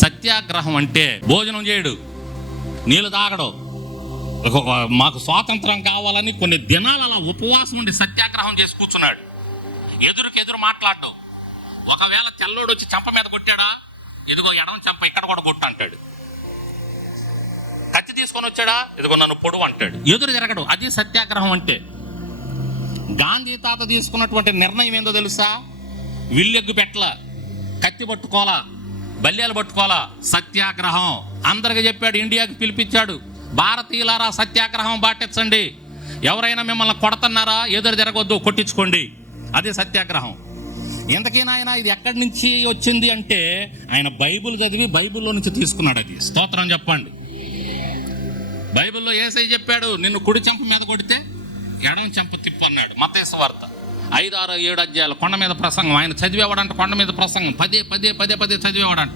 సత్యాగ్రహం అంటే భోజనం చేయడు, నీళ్ళు తాగడు, మాకు స్వాతంత్రం కావాలని కొన్ని దినాలు అలా ఉపవాసం ఉండి సత్యాగ్రహం చేసి కూర్చున్నాడు. ఎదురు మాట్లాడు. ఒకవేళ తెల్లోడు వచ్చి చెంప మీద కొట్టాడా, ఇదిగో ఎడమ చెంప ఇక్కడ కూడా కొట్టు అంటాడు. కత్తి తీసుకొని వచ్చాడా, ఇదిగో నన్ను పొడువు అంటాడు. ఎదురు తిరగడు. అది సత్యాగ్రహం అంటే. గాంధీ తాత తీసుకున్నటువంటి నిర్ణయం ఏందో తెలుసా? విల్లెగ్గు పెట్టల, కత్తి పట్టుకోవాలా, బల్యాలు పట్టుకోవాలా, సత్యాగ్రహం. అందరికి చెప్పాడు, ఇండియాకి పిలిపించాడు. భారతీయులారా సత్యాగ్రహం పాటించండి, ఎవరైనా మిమ్మల్ని కొడుతున్నారా ఎదురు తిరగొద్దు, కొట్టించుకోండి. అదే సత్యాగ్రహం. ఇంతకైనా ఆయన ఇది ఎక్కడి నుంచి వచ్చింది అంటే ఆయన బైబిల్ చదివి బైబిల్లో నుంచి తీసుకున్నాడు. అది స్తోత్రం చెప్పండి. బైబిల్లో యేసయ్య చెప్పాడు, నిన్ను కుడి చెంప మీద కొడితే ఎడమ చెంప తిప్పు అన్నాడు. మత్తయి సువార్త 5, 6, 7 అధ్యాయాలు కొండ మీద ప్రసంగం. ఆయన చదివేవాడంట, కొండ మీద ప్రసంగం పదే చదివేవాడంట.